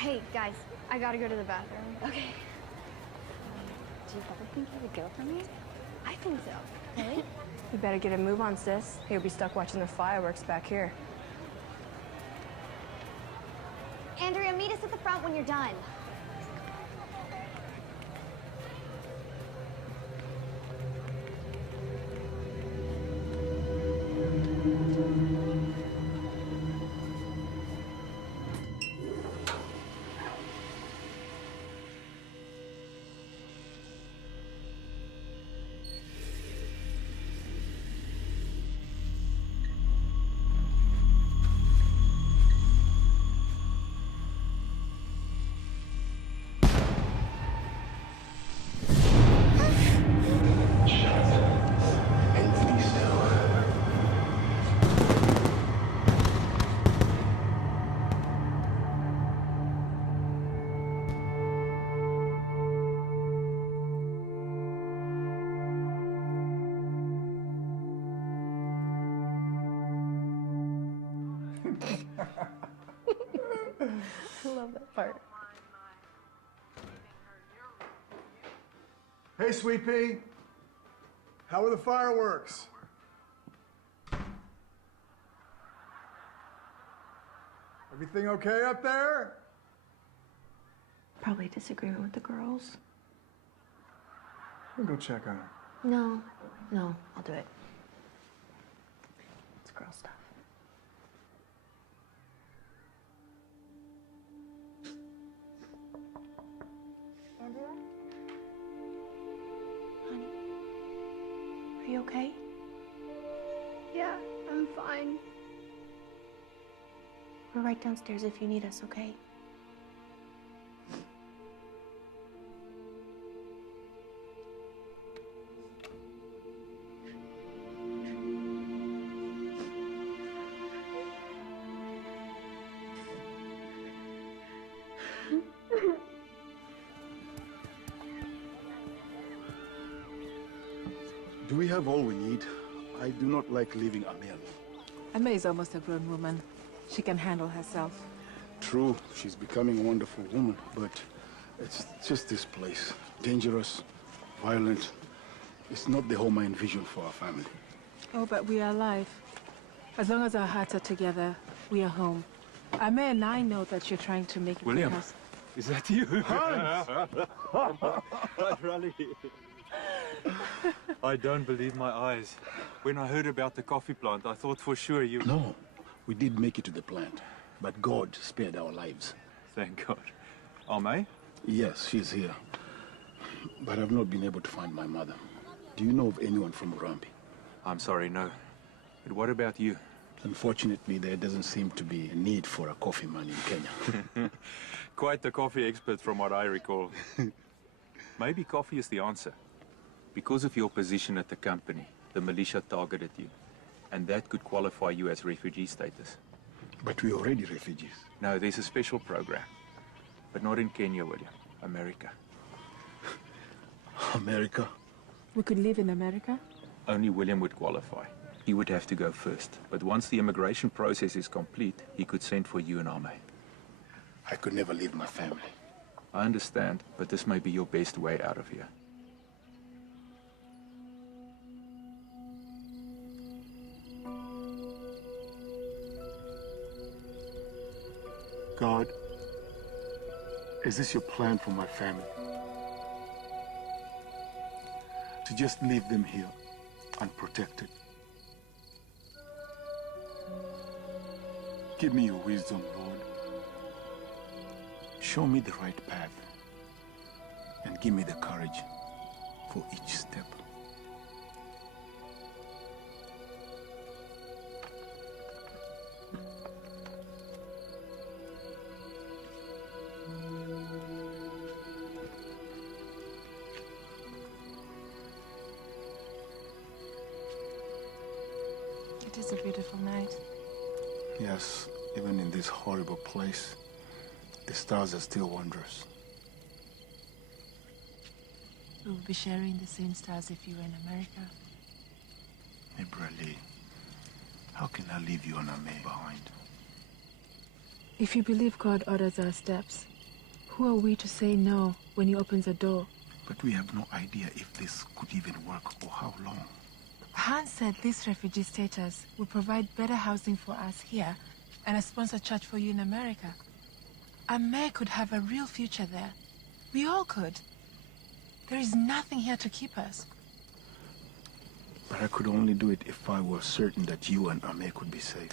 Hey, guys, I gotta go to the bathroom. Okay. Do you ever think you would go for me? I think so. Really? You better get a move on, sis. You'll be stuck watching the fireworks back here. Andrea, meet us at the front when you're done. I love that part. Hey, Sweet Pea. How are the fireworks? Everything okay up there? Probably disagreement with the girls. I'll go check on her. No, I'll do it. It's girl stuff. Andrea? Honey, are you okay? Yeah, I'm fine. We're right downstairs if you need us, okay? Do we have all we need? I do not like leaving Amel. Amel is almost a grown woman. She can handle herself. True, she's becoming a wonderful woman, but it's just this place. Dangerous, violent. It's not the home I envisioned for our family. Oh, but we are alive. As long as our hearts are together, we are home. Amel and I know that you're trying to make it William, with us. is that you? Raleigh. I don't believe my eyes. When I heard about the coffee plant, I thought for sure you... No, we did make it to the plant, but God spared our lives. Thank God. Ame? Yes, she's here. But I've not been able to find my mother. Do you know of anyone from Urambi? I'm sorry, no. But what about you? Unfortunately, there doesn't seem to be a need for a coffee man in Kenya. Quite the coffee expert from what I recall. Maybe coffee is the answer. Because of your position at the company, the militia targeted you. And that could qualify you as refugee status. But we're already refugees. No, there's a special program. But not in Kenya, William. America. America? We could live in America? Only William would qualify. He would have to go first. But once the immigration process is complete, he could send for you and Ame. I could never leave my family. I understand, but this may be your best way out of here. God, is this your plan for my family? To just leave them here, unprotected? Give me your wisdom, Lord. Show me the right path, and give me the courage for each step. It is a beautiful night. Yes, even in this horrible place, the stars are still wondrous. We will be sharing the same stars if you were in America. Ibrali, how can I leave you and Ame behind? If you believe God orders our steps, who are we to say no when he opens a door? But we have no idea if this could even work or how long. Hans said this refugee status will provide better housing for us here and a sponsor church for you in America. Amir could have a real future there. We all could. There is nothing here to keep us. But I could only do it if I were certain that you and Amir could be safe.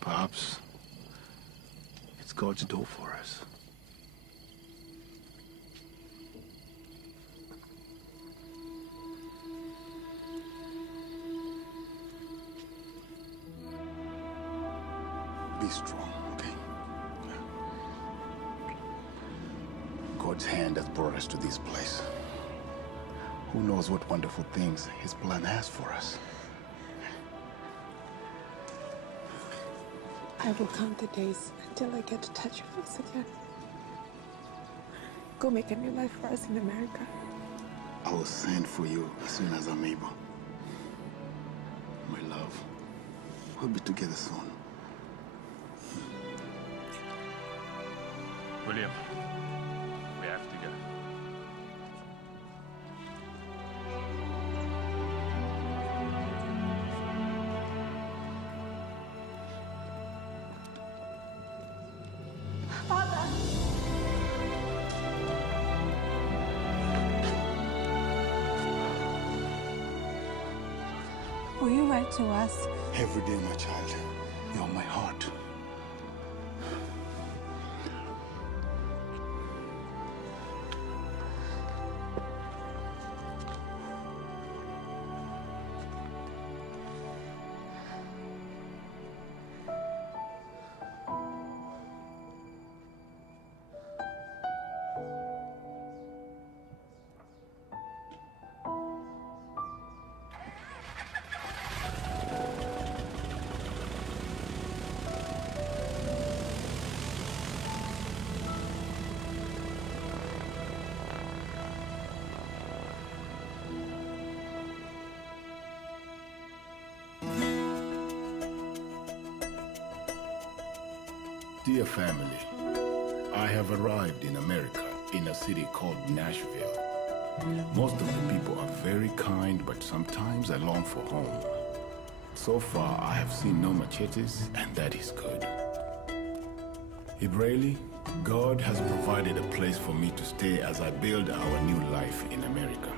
Perhaps it's God's door for us. Be strong, okay? God's hand has brought us to this place. Who knows what wonderful things his plan has for us? I will count the days until I get to touch your face again. Go make a new life for us in America. I will send for you as soon as I'm able. My love, we'll be together soon. William, we have to go. Will you write to us? Every day, my child, you're my heart. Dear family, I have arrived in America in a city called Nashville. Most of the people are very kind, but sometimes I long for home. So far, I have seen no machetes, and that is good. Ibrahim, God has provided a place for me to stay as I build our new life in America.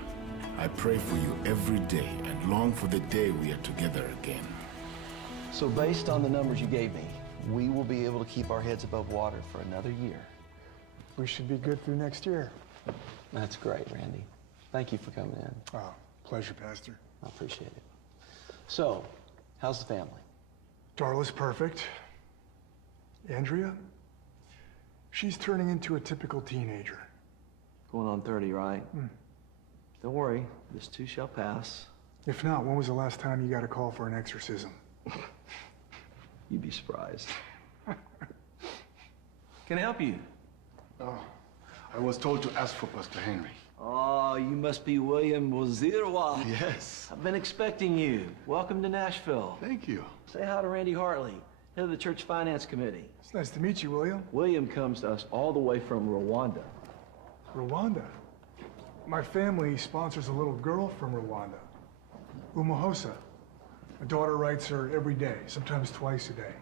I pray for you every day and long for the day we are together again. So based on the numbers you gave me, we will be able to keep our heads above water for another year. We should be good through next year. That's great, Randy. Thank you for coming in. Oh, pleasure, Pastor. I appreciate it. So, how's the family? Darla's perfect. Andrea? She's turning into a typical teenager. Going on 30, right? Don't worry, this too shall pass. If not, when was the last time you got a call for an exorcism? You'd be surprised. Can I help you? Oh, I was told to ask for Pastor Henry. Oh, you must be William Wazirwa. Yes. I've been expecting you. Welcome to Nashville. Thank you. Say hi to Randy Hartley, head of the church finance committee. It's nice to meet you, William. William comes to us all the way from Rwanda. Rwanda? My family sponsors a little girl from Rwanda, Umuhosa. My daughter writes her every day, sometimes twice a day.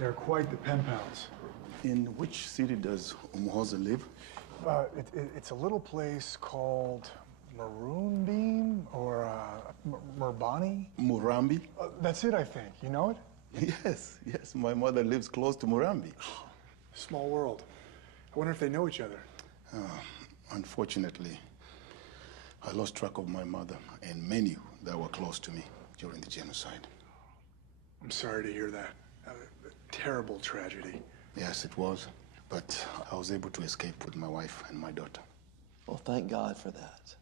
They're quite the pen pals. In which city does Umuhosa live? It's a little place called Maroonbeam or Murbani. Murambi? That's it, I think. You know it? Yes, yes. My mother lives close to Murambi. Small world. I wonder if they know each other. Unfortunately, I lost track of my mother and many that were close to me during the genocide. I'm sorry to hear that. A terrible tragedy. Yes, it was. But I was able to escape with my wife and my daughter. Well, thank God for that.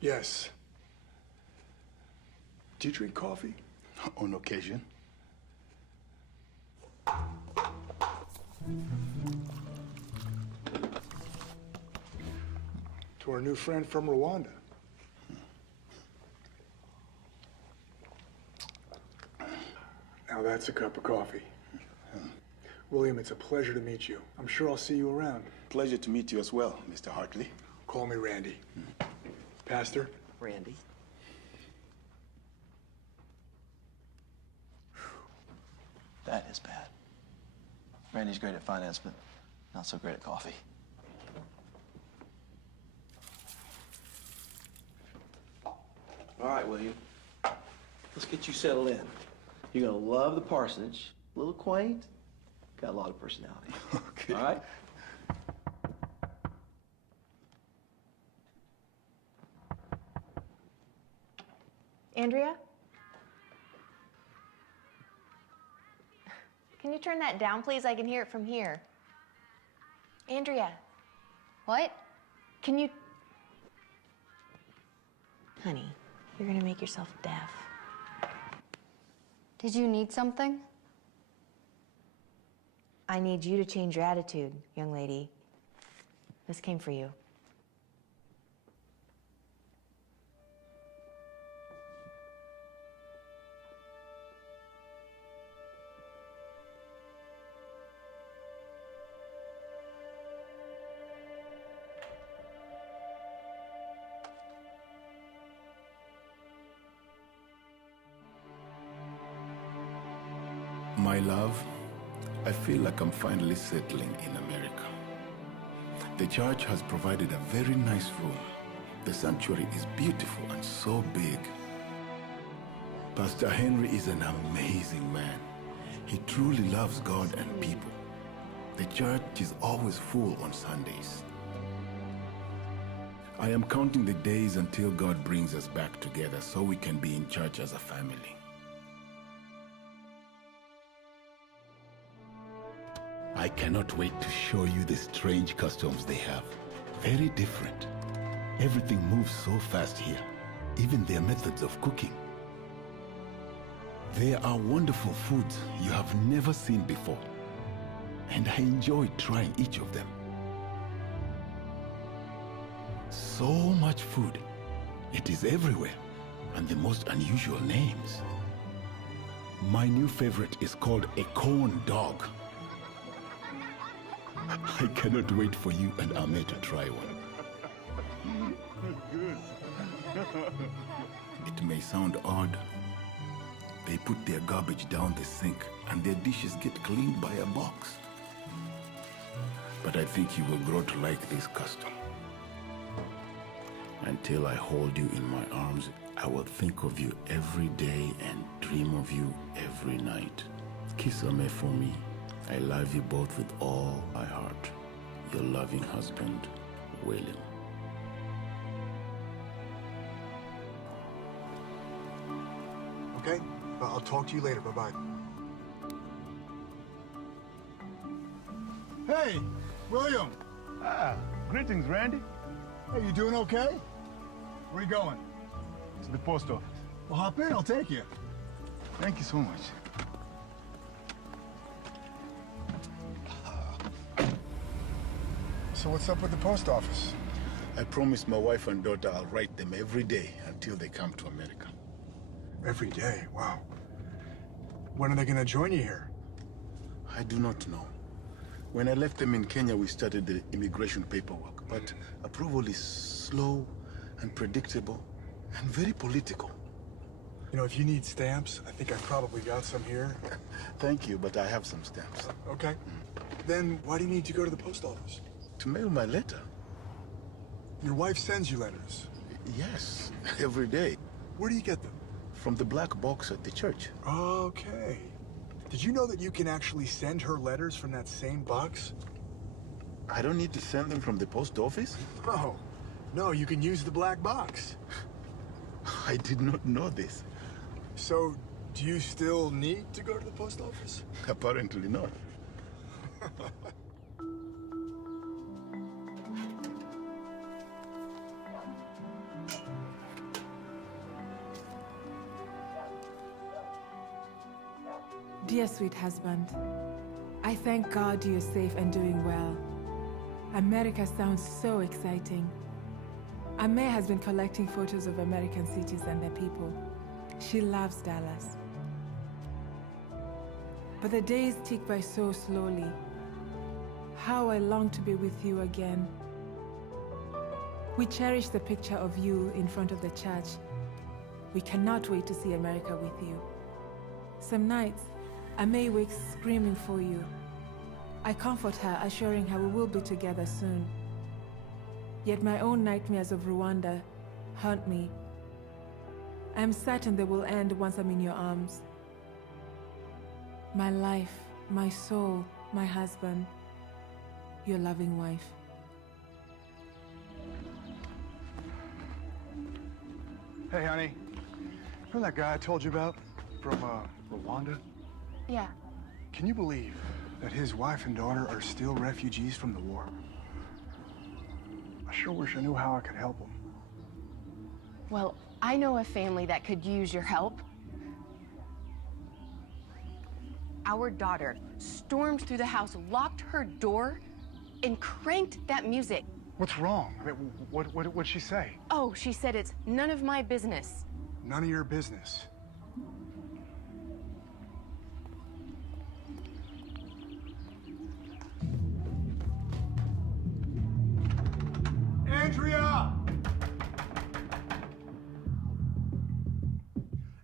Yes. Do you drink coffee? On occasion. To our new friend from Rwanda. Now that's a cup of coffee. William, it's a pleasure to meet you. I'm sure I'll see you around. Pleasure to meet you as well, Mr. Hartley. Call me Randy. Pastor? Randy. That is bad. Randy's great at finance, but not so great at coffee. All right, William. Let's get you settled in. You're gonna love the parsonage. A little quaint, got a lot of personality. Okay. All right? Andrea? Can you turn that down, please? I can hear it from here. Andrea. What? Can you... Honey, you're gonna make yourself deaf. Did you need something? I need you to change your attitude, young lady. This came for you. My love, I feel like I'm finally settling in America. The church has provided a very nice room. The sanctuary is beautiful and so big. Pastor Henry is an amazing man. He truly loves God and people. The church is always full on Sundays. I am counting the days until God brings us back together so we can be in church as a family. I cannot wait to show you the strange customs they have. Very different. Everything moves so fast here, even their methods of cooking. There are wonderful foods you have never seen before, and I enjoy trying each of them. So much food. It is everywhere, and the most unusual names. My new favorite is called a corn dog. I cannot wait for you and Ahmed to try one. It may sound odd. They put their garbage down the sink and their dishes get cleaned by a box. But I think you will grow to like this custom. Until I hold you in my arms, I will think of you every day and dream of you every night. Kiss Ahmed for me. I love you both with all my heart. Your loving husband, William. Okay? I'll talk to you later. Bye-bye. Hey, William. Greetings, Randy. Hey, you doing okay? Where you going? To the post office. Well, hop in. I'll take you. Thank you so much. So what's up with the post office? I promised my wife and daughter I'll write them every day until they come to America. Every day? Wow. When are they going to join you here? I do not know. When I left them in Kenya, we started the immigration paperwork, but approval is slow and predictable and very political. You know, if you need stamps, I think I probably got some here. Thank you, but I have some stamps. Okay. Then why do you need to go to the post office? To mail my letter. Your wife sends you letters? Yes, every day. Where do you get them? From the black box at the church. Okay. Did you know that you can actually send her letters from that same box? I don't need to send them from the post office? Oh, no, you can use the black box. I did not know this. So, do you still need to go to the post office? Apparently not. Dear sweet husband, I thank God you're safe and doing well. America sounds so exciting. Ame has been collecting photos of American cities and their people. She loves Dallas. But the days tick by so slowly. How I long to be with you again. We cherish the picture of you in front of the church. We cannot wait to see America with you. Some nights, I may wake screaming for you. I comfort her, assuring her we will be together soon. Yet my own nightmares of Rwanda haunt me. I am certain they will end once I'm in your arms. My life, my soul, my husband, your loving wife. Hey, honey. Remember that guy I told you about from Rwanda? Yeah. Can you believe that his wife and daughter are still refugees from the war? I sure wish I knew how I could help them. Well, I know a family that could use your help. Our daughter stormed through the house, locked her door, and cranked that music. What's wrong? I mean, what'd she say? Oh, she said it's none of my business. None of your business. Andrea!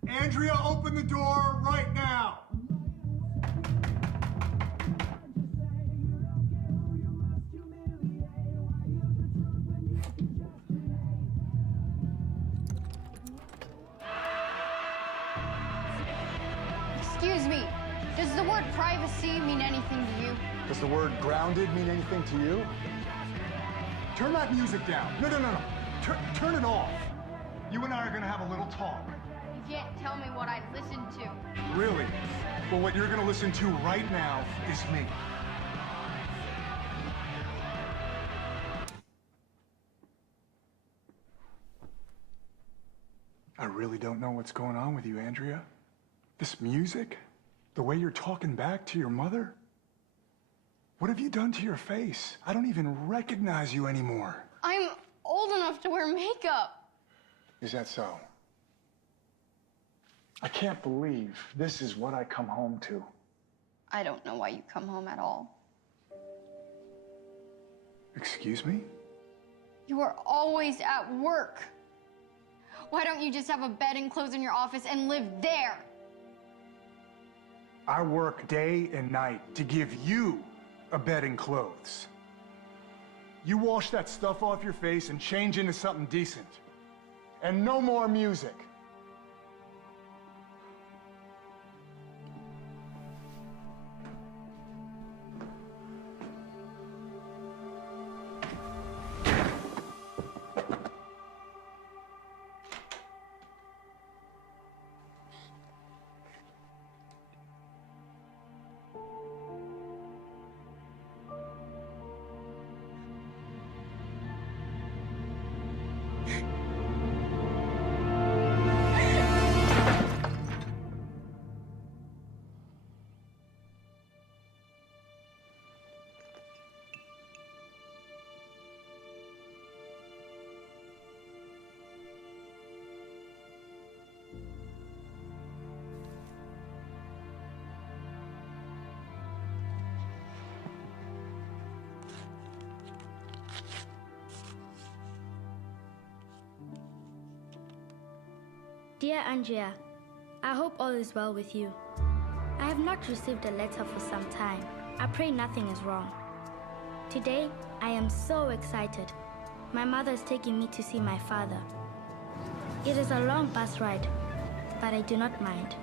Andrea, open the door right now! Excuse me, does the word privacy mean anything to you? Does the word grounded mean anything to you? Turn that music down. No. Turn it off. You and I are gonna have a little talk. You can't tell me what I listen to. Really? Well, what you're gonna listen to right now is me. I really don't know what's going on with you, Andrea. This music? The way you're talking back to your mother? What have you done to your face? I don't even recognize you anymore. I'm old enough to wear makeup. Is that so? I can't believe this is what I come home to. I don't know why you come home at all. Excuse me? You are always at work. Why don't you just have a bed and clothes in your office and live there? I work day and night to give you a bed and clothes. You wash that stuff off your face and change into something decent. And no more music. Dear Andrea, I hope all is well with you. I have not received a letter for some time. I pray nothing is wrong. Today, I am so excited. My mother is taking me to see my father. It is a long bus ride, but I do not mind.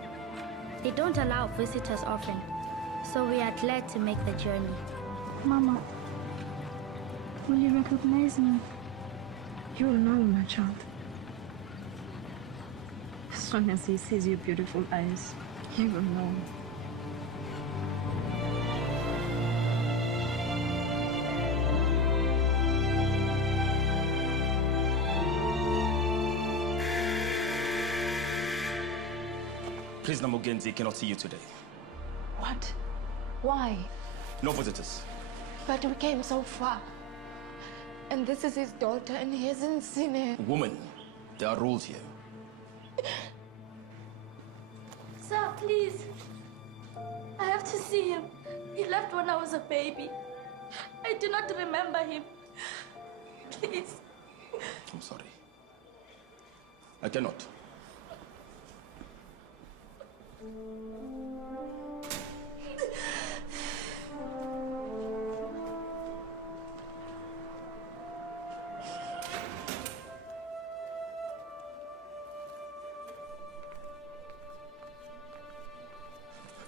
They don't allow visitors often, so we are glad to make the journey. Mama, will you recognize me? You will know, my child. As soon as he sees your beautiful eyes, he will know. Prisoner Mugenzi cannot see you today. What? Why? No visitors. But we came so far. And this is his daughter, and he hasn't seen her. Woman, there are rules here. Sir, please. I have to see him. He left when I was a baby. I do not remember him. Please. I'm sorry. I cannot.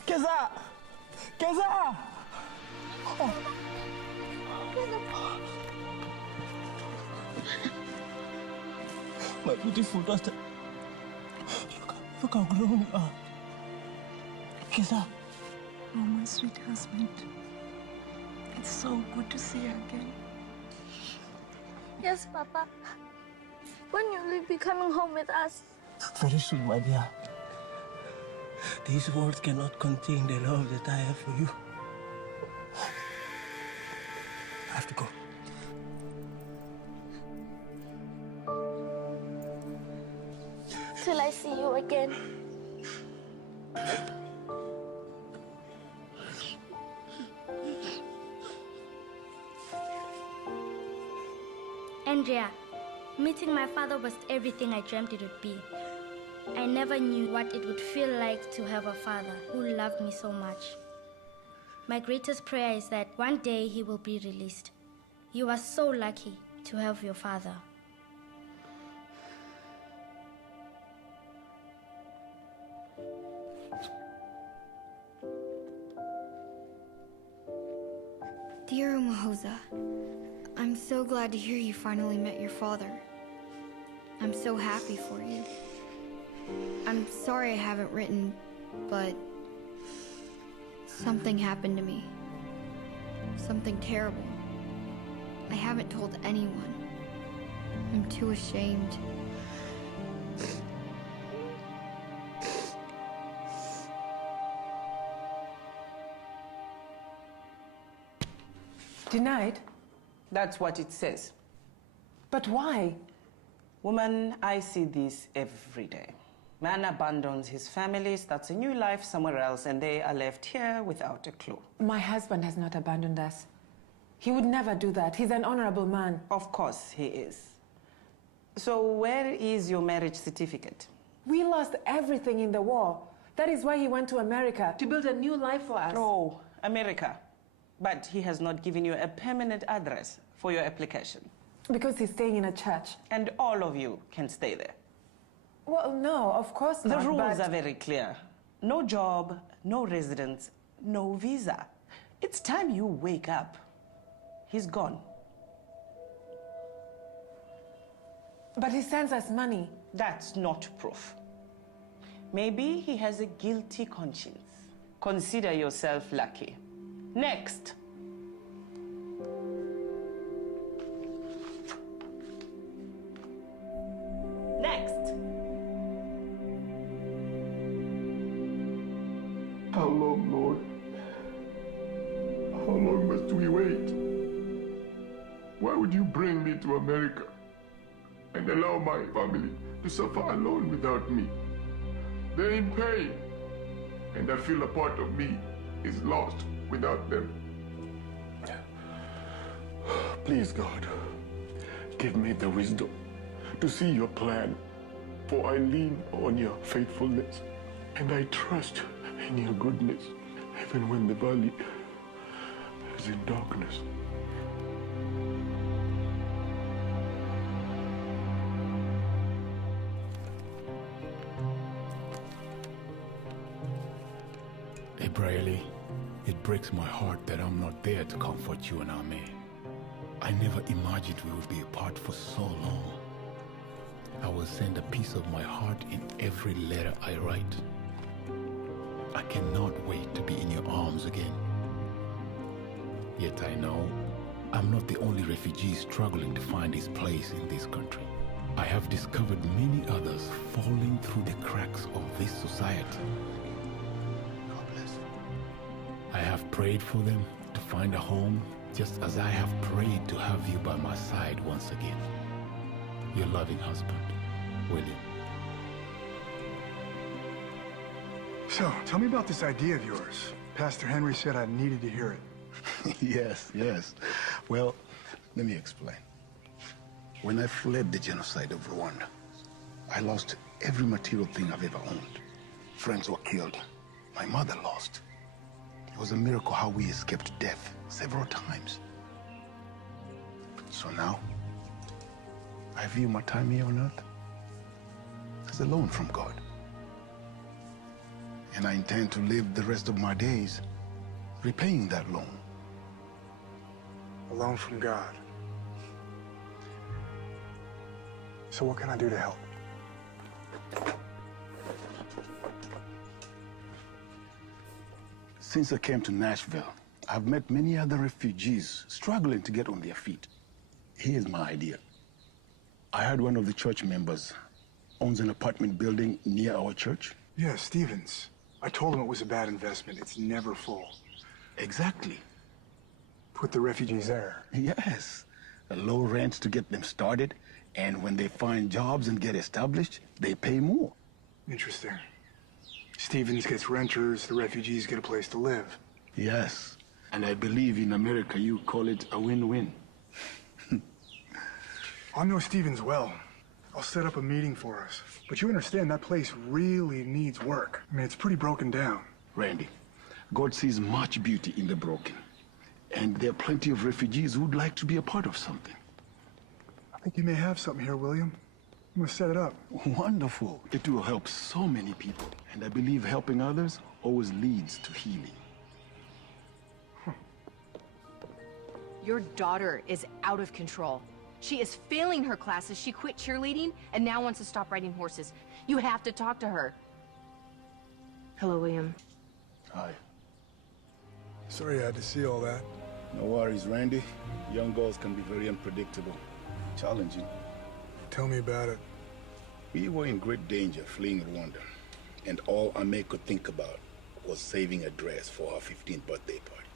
Keza! Keza! Oh. My beautiful daughter. Look how grown you are. Keza. Oh, my sweet husband. It's so good to see you again. Yes, Papa. When will you be coming home with us? Very soon, my dear. These words cannot contain the love that I have for you. I have to go. Till I see you again. Andrea, meeting my father was everything I dreamt it would be. I never knew what it would feel like to have a father who loved me so much. My greatest prayer is that one day he will be released. You are so lucky to have your father. Dear Umahosa, I'm so glad to hear you finally met your father. I'm so happy for you. I'm sorry I haven't written, but something happened to me. Something terrible. I haven't told anyone. I'm too ashamed. Denied? That's what it says. But why? Woman, I see this every day. Man abandons his family, starts a new life somewhere else, and they are left here without a clue. My husband has not abandoned us. He would never do that. He's an honorable man. Of course he is. So where is your marriage certificate? We lost everything in the war. That is why he went to America, to build a new life for us. Oh, America. But he has not given you a permanent address for your application. Because he's staying in a church. And all of you can stay there. Well, no, of course not. The rules are very clear. No job, no residence, no visa. It's time you wake up. He's gone. But he sends us money. That's not proof. Maybe he has a guilty conscience. Consider yourself lucky. Next. Next. How long, Lord? How long must we wait? Why would you bring me to America and allow my family to suffer alone without me? They're in pain, and I feel a part of me is lost without them. Please, God, give me the wisdom to see your plan, for I lean on your faithfulness, and I trust in your goodness, even when the valley is in darkness. Braley, it breaks my heart that I'm not there to comfort you and Ame. I never imagined we would be apart for so long. I will send a piece of my heart in every letter I write. I cannot wait to be in your arms again. Yet I know I'm not the only refugee struggling to find his place in this country. I have discovered many others falling through the cracks of this society. I have prayed for them to find a home, just as I have prayed to have you by my side once again. Your loving husband, William. So, tell me about this idea of yours. Pastor Henry said I needed to hear it. Yes, yes. Well, let me explain. When I fled the genocide of Rwanda, I lost every material thing I've ever owned. Friends were killed. My mother lost. It was a miracle how we escaped death several times. So now, I view my time here on earth as a loan from God. And I intend to live the rest of my days repaying that loan. A loan from God. So what can I do to help? Since I came to Nashville, I've met many other refugees struggling to get on their feet. Here's my idea. I heard one of the church members owns an apartment building near our church. Yeah, Stevens. I told him it was a bad investment. It's never full. Exactly. Put the refugees there. Yes. A low rent to get them started, and when they find jobs and get established, they pay more. Interesting. Stevens gets renters, the refugees get a place to live. Yes. And I believe in America you call it a win-win. I know Stevens well. I'll set up a meeting for us. But you understand that place really needs work. I mean, it's pretty broken down. Randy, God sees much beauty in the broken. And there are plenty of refugees who'd like to be a part of something. I think you may have something here, William. I'm gonna set it up. Wonderful. It will help so many people. And I believe helping others always leads to healing. Your daughter is out of control. She is failing her classes. She quit cheerleading and now wants to stop riding horses. You have to talk to her. Hello, William. Hi. Sorry I had to see all that. No worries, Randy. Young girls can be very unpredictable, challenging. Tell me about it. We were in great danger fleeing Rwanda, and all Ame could think about was saving a dress for her 15th birthday party.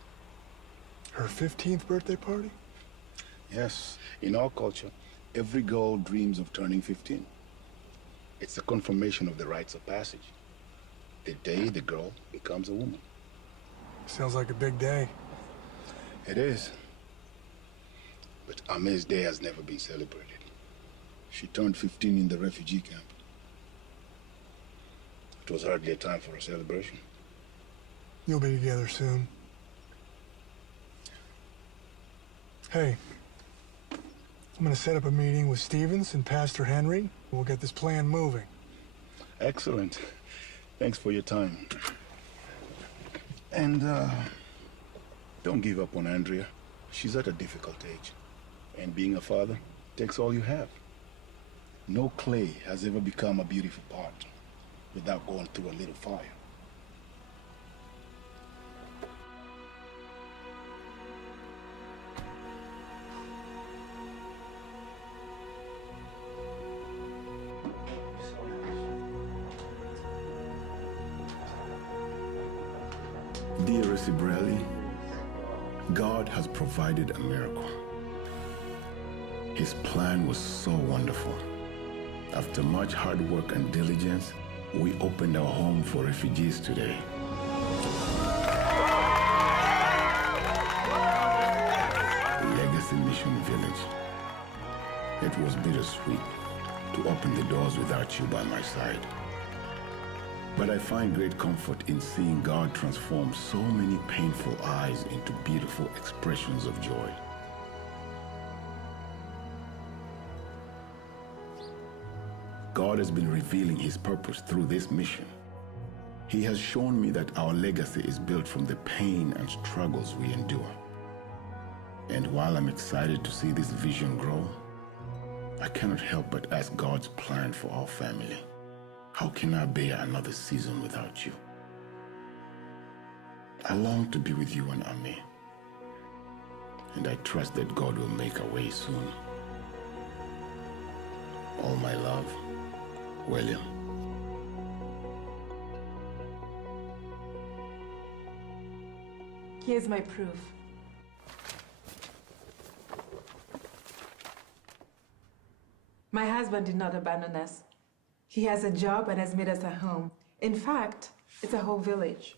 Her 15th birthday party? Yes. In our culture, every girl dreams of turning 15. It's a confirmation of the rites of passage. The day the girl becomes a woman. Sounds like a big day. It is. But Ame's day has never been celebrated. She turned 15 in the refugee camp. It was hardly a time for a celebration. You'll be together soon. Hey, I'm gonna set up a meeting with Stevens and Pastor Henry. We'll get this plan moving. Excellent. Thanks for your time. And, don't give up on Andrea. She's at a difficult age. And being a father takes all you have. No clay has ever become a beautiful pot without going through a little fire. Dearest Ibrelli, God has provided a miracle. His plan was so wonderful. After much hard work and diligence, we opened our home for refugees today. Legacy Mission Village. It was bittersweet to open the doors without you by my side. But I find great comfort in seeing God transform so many painful eyes into beautiful expressions of joy. God has been revealing His purpose through this mission. He has shown me that our legacy is built from the pain and struggles we endure. And while I'm excited to see this vision grow, I cannot help but ask God's plan for our family. How can I bear another season without you? I long to be with you and Ame. And I trust that God will make a way soon. All my love, William. Here's my proof. My husband did not abandon us. He has a job and has made us a home. In fact, it's a whole village.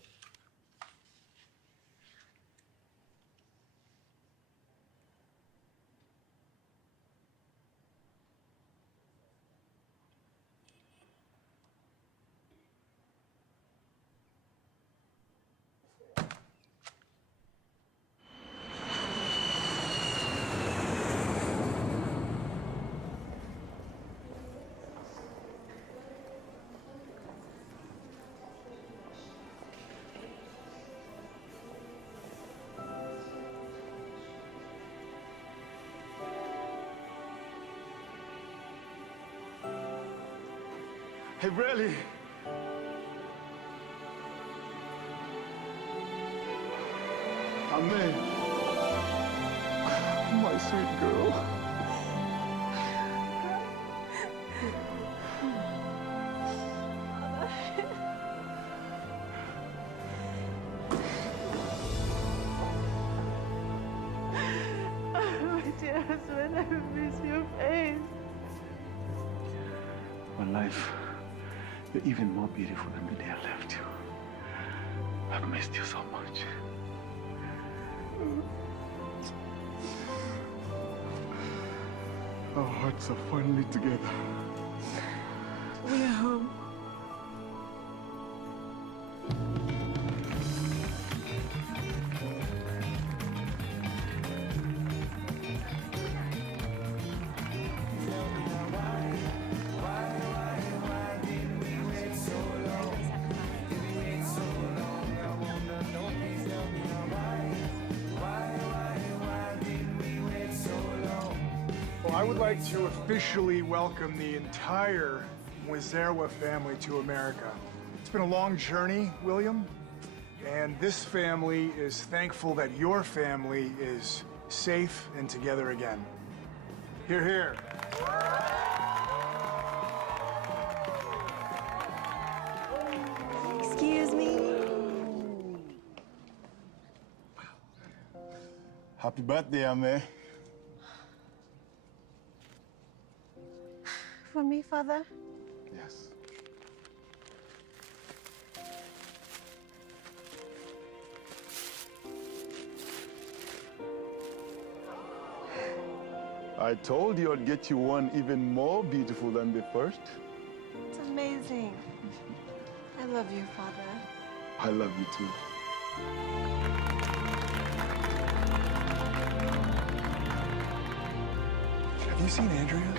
Hey, Bradley. Amen. My sweet girl. My dear husband, I miss your face. My life, you're even more beautiful than the day I left you. I've missed you so much. Our hearts are finally together. We're home. Well, I would like to officially welcome the entire Mwizerwa family to America. It's been a long journey, William, and this family is thankful that your family is safe and together again. Hear, hear. Excuse me. Happy birthday, Ame. For me, Father? Yes. I told you I'd get you one even more beautiful than the first. It's amazing. I love you, Father. I love you too. Have you seen Andrea?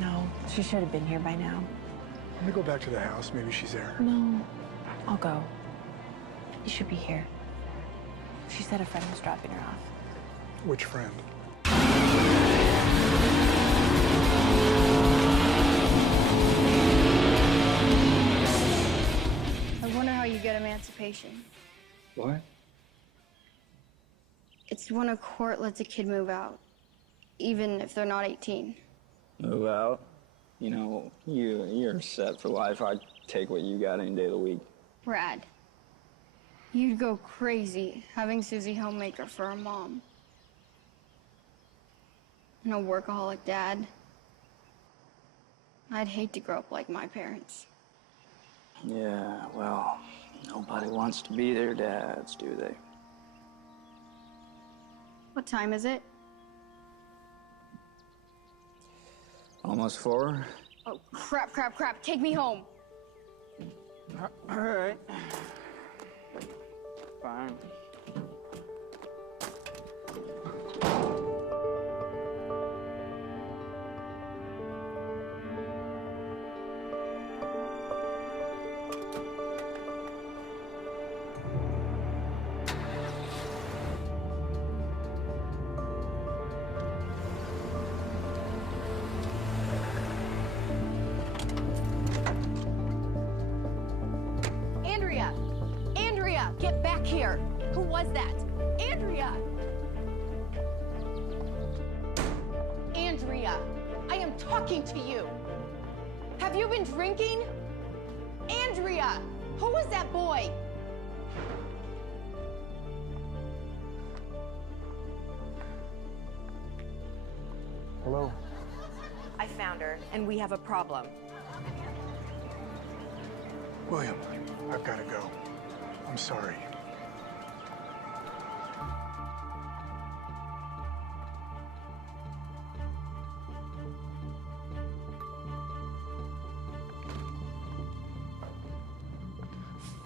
No, she should have been here by now. Let me go back to the house. Maybe she's there. No, I'll go. You should be here. She said a friend was dropping her off. Which friend? I wonder how you get emancipation. What? It's when a court lets a kid move out, even if they're not 18. Move out? You know, you're set for life. I'd take what you got any day of the week. Brad, you'd go crazy having Susie homemaker for a mom. And a workaholic dad. I'd hate to grow up like my parents. Yeah, well, nobody wants to be their dads, do they? What time is it? Almost 4? Oh, crap, crap, crap. Take me home. All right. Fine. Andrea! Andrea, get back here! Who was that? Andrea! Andrea, I am talking to you. Have you been drinking? Andrea, who was that boy? Hello? I found her, and we have a problem. William, I've got to go. I'm sorry.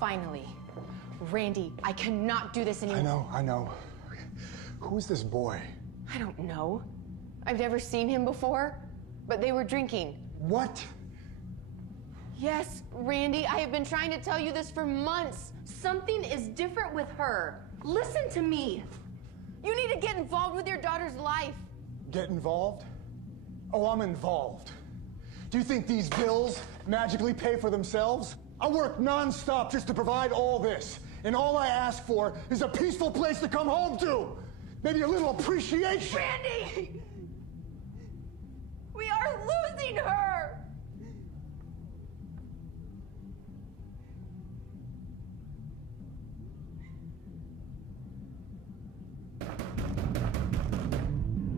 Finally. Randy, I cannot do this anymore. I know. Who's this boy? I don't know. I've never seen him before, but they were drinking. What? Yes, Randy, I have been trying to tell you this for months. Something is different with her. Listen to me. You need to get involved with your daughter's life. Get involved? Oh, I'm involved. Do you think these bills magically pay for themselves? I work non-stop just to provide all this. And all I ask for is a peaceful place to come home to. Maybe a little appreciation. Randy! We are losing her!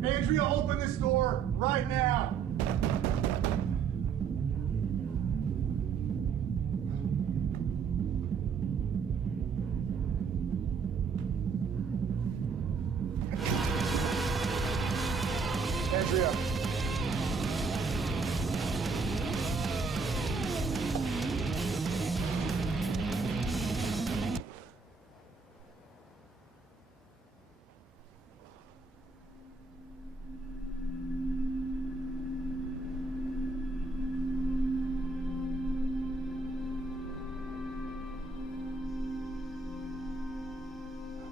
Andrea, open this door right now. Andrea.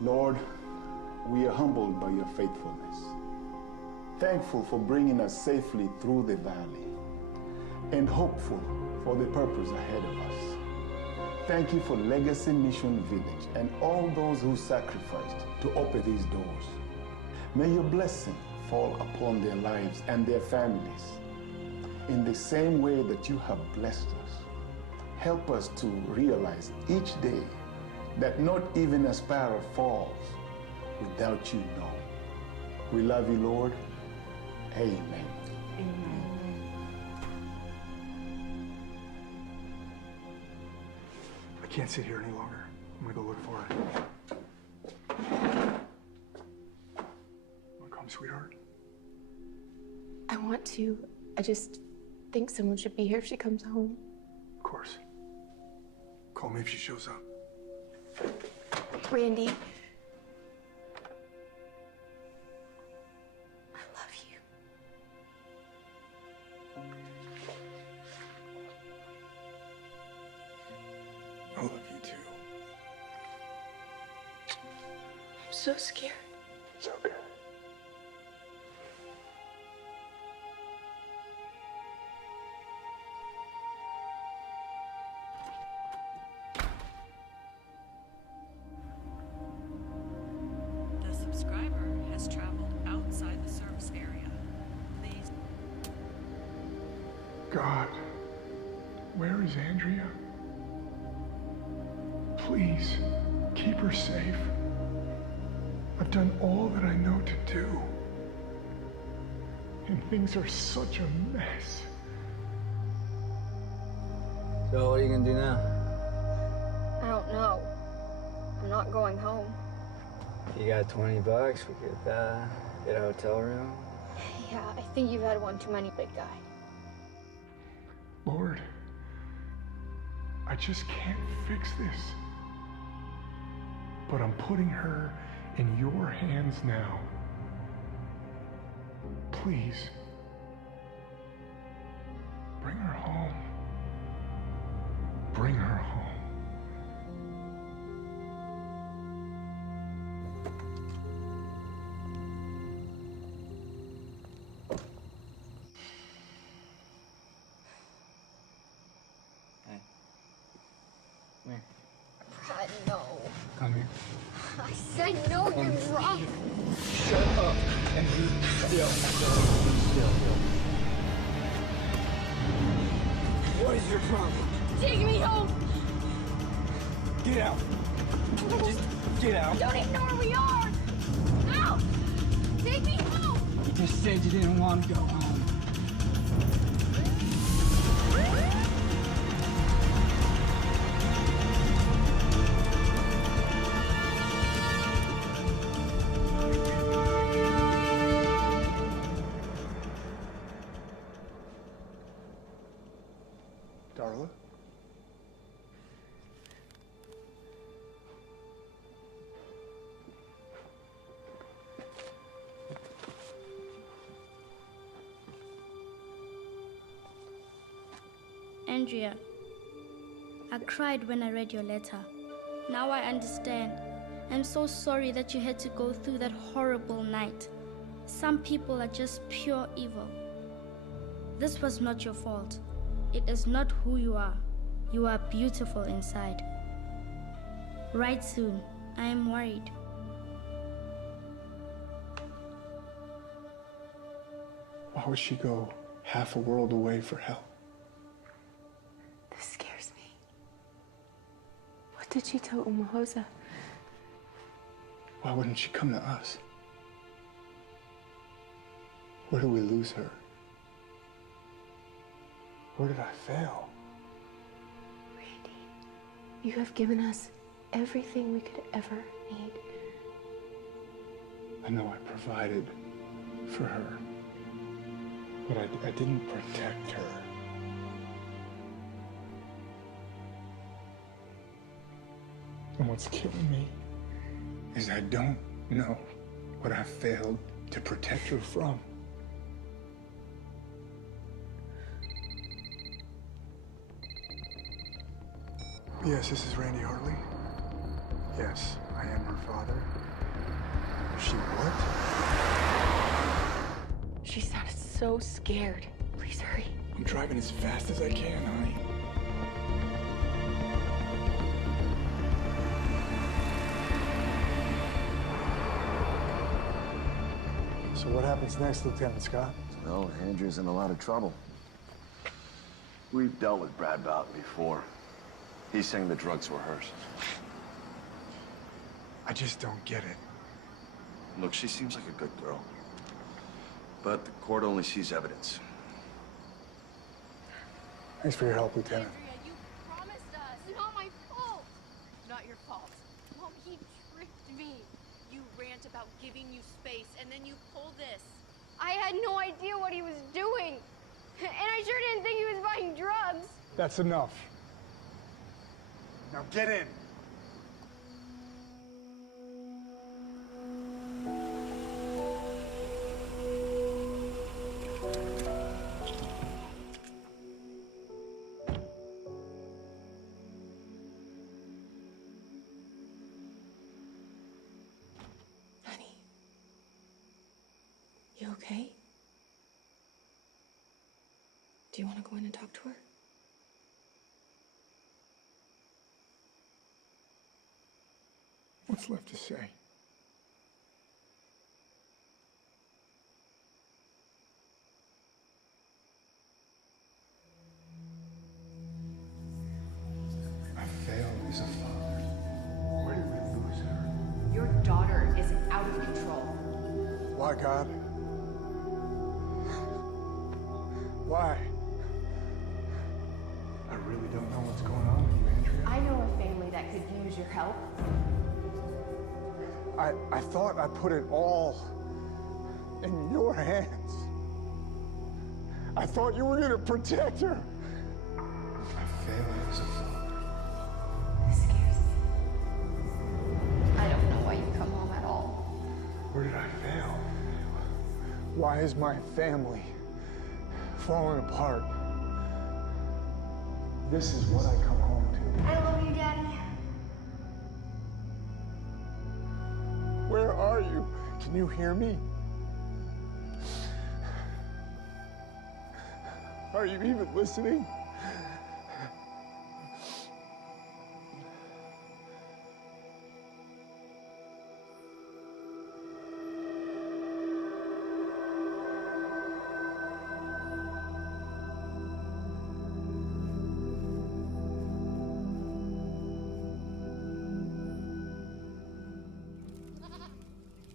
Lord, we are humbled by your faithfulness. Thankful for bringing us safely through the valley and hopeful for the purpose ahead of us. Thank you for Legacy Mission Village and all those who sacrificed to open these doors. May your blessing fall upon their lives and their families in the same way that you have blessed us. Help us to realize each day that not even a sparrow falls without you knowing. We love you, Lord. Amen. I can't sit here any longer. I'm gonna go look for her. Wanna come, sweetheart? I want to. I just think someone should be here if she comes home. Of course. Call me if she shows up. Randy. I love you. I love you too. I'm so scared. It's okay. The subscriber has traveled outside the service area. Please. God, where is Andrea? Please, keep her safe. I've done all that I know to do. And things are such a mess. So what are you gonna do now? I don't know. I'm not going home. You got $20, we could get a hotel room. Yeah, I think you've had one too many, big guy. Lord, I just can't fix this. But I'm putting her in your hands now. Please, bring her home. Bring her home. Come here. Brad, no. Come here. I said no, you're wrong. Shut up and be still. Still. What is your problem? Take me home! Get out. Just get out. Don't even know where we are! Out! Take me home! You just said you didn't want to go home. Darla? Andrea, I cried when I read your letter. Now I understand. I'm so sorry that you had to go through that horrible night. Some people are just pure evil. This was not your fault. It is not who you are. You are beautiful inside. Right soon. I am worried. Why would she go half a world away for help? This scares me. What did she tell Umahosa? Why wouldn't she come to us? Where do we lose her? Where did I fail? Randy, you have given us everything we could ever need. I know I provided for her, but I didn't protect her. And what's killing me is I don't know what I failed to protect her from. Yes, this is Randy Hartley. Yes, I am her father. She what? She sounded so scared. Please hurry. I'm driving as fast as I can, honey. So what happens next, Lieutenant Scott? Well, Andrea's in a lot of trouble. We've dealt with Brad Boughton before. He's saying the drugs were hers. I just don't get it. Look, she seems like a good girl. But the court only sees evidence. Thanks for your help, Lieutenant. You promised us. It's not my fault. Not your fault. Mom, he tricked me. You rant about giving you space, and then you pull this. I had no idea what he was doing. And I sure didn't think he was buying drugs. That's enough. Now get in. Honey, you okay? Do you want to go in and talk to her? What's left to say? I failed as a father. Where did we lose her? Your daughter is out of control. Why, God? Why? I really don't know what's going on with you, Andrea. I know a family that could use your help. I thought I put it all in your hands. I thought you were going to protect her. I failed as a father. This scares me. I don't know why you come home at all. Where did I fail? Why is my family falling apart? This is what I come home to. I love you, Daddy. Where are you? Can you hear me? Are you even listening?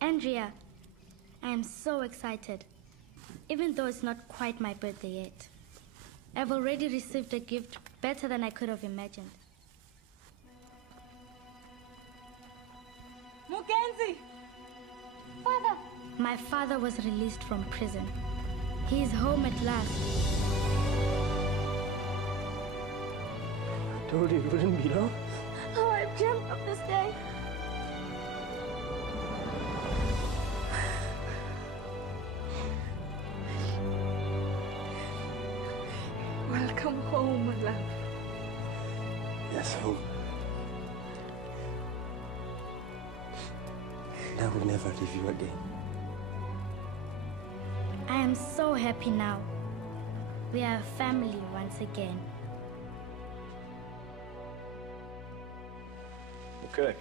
Andrea, I am so excited. Even though it's not quite my birthday yet. I've already received a gift better than I could have imagined. Mackenzie! Father! My father was released from prison. He is home at last. I told you it wouldn't be long. Oh, I've dreamt of this day. Welcome home, my love. Yes, home. And I will never leave you again. I am so happy now. We are a family once again. Okay.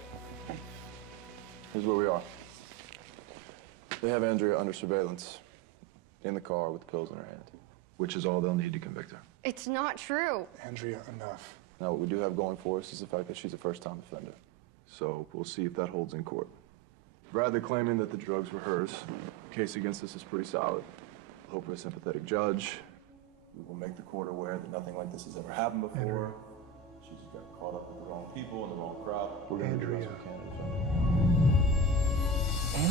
Here's where we are. They have Andrea under surveillance in the car with pills in her hand, which is all they'll need to convict her. It's not true. Andrea, enough. Now, what we do have going for us is the fact that she's a first-time offender. So we'll see if that holds in court. Bradley claiming that the drugs were hers. The case against us is pretty solid. We'll hope for a sympathetic judge. We will make the court aware that nothing like this has ever happened before. She just got caught up with the wrong people and the wrong crowd. We're going to do the best we can to defend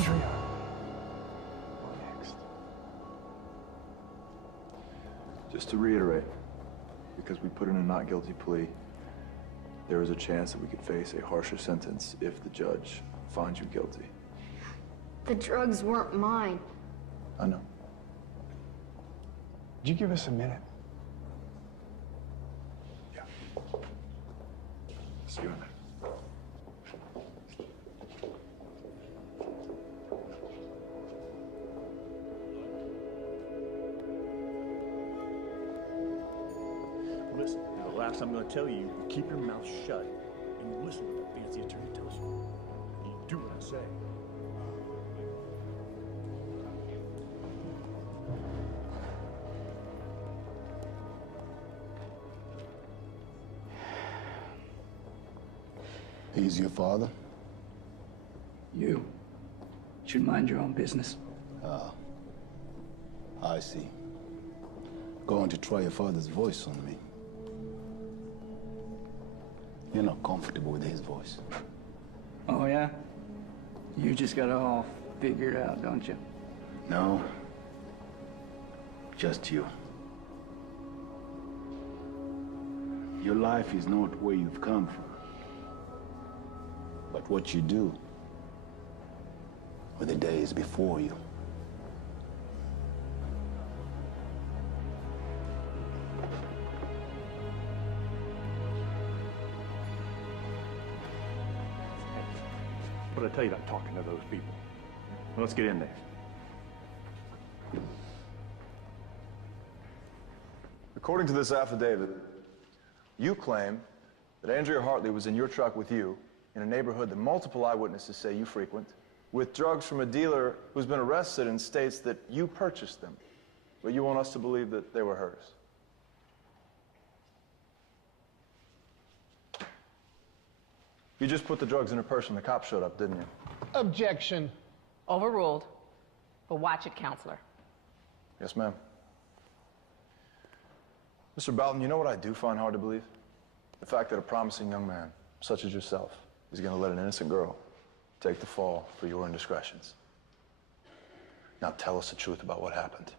her. Andrea. Just to reiterate, because we put in a not guilty plea, there is a chance that we could face a harsher sentence if the judge finds you guilty. The drugs weren't mine. I know. Could you give us a minute? Yeah. See you in there. Listen, the last I'm going to tell you, you keep your mouth shut and you listen to what the fancy attorney tells you. You do what I say. He's your father? You should mind your own business. Ah, I see. Going to try your father's voice on me. You're not comfortable with his voice. Oh, yeah? You just got it all figured out, don't you? No. Just you. Your life is not where you've come from, but what you do with the days before you. What did I tell you about talking to those people? Well, let's get in there. According to this affidavit, you claim that Andrea Hartley was in your truck with you in a neighborhood that multiple eyewitnesses say you frequent, with drugs from a dealer who's been arrested and states that you purchased them, but you want us to believe that they were hers. You just put the drugs in her purse when the cops showed up, didn't you? Objection. Overruled. But watch it, counselor. Yes, ma'am. Mr. Boughton, you know what I do find hard to believe? The fact that a promising young man, such as yourself, is going to let an innocent girl take the fall for your indiscretions. Now tell us the truth about what happened.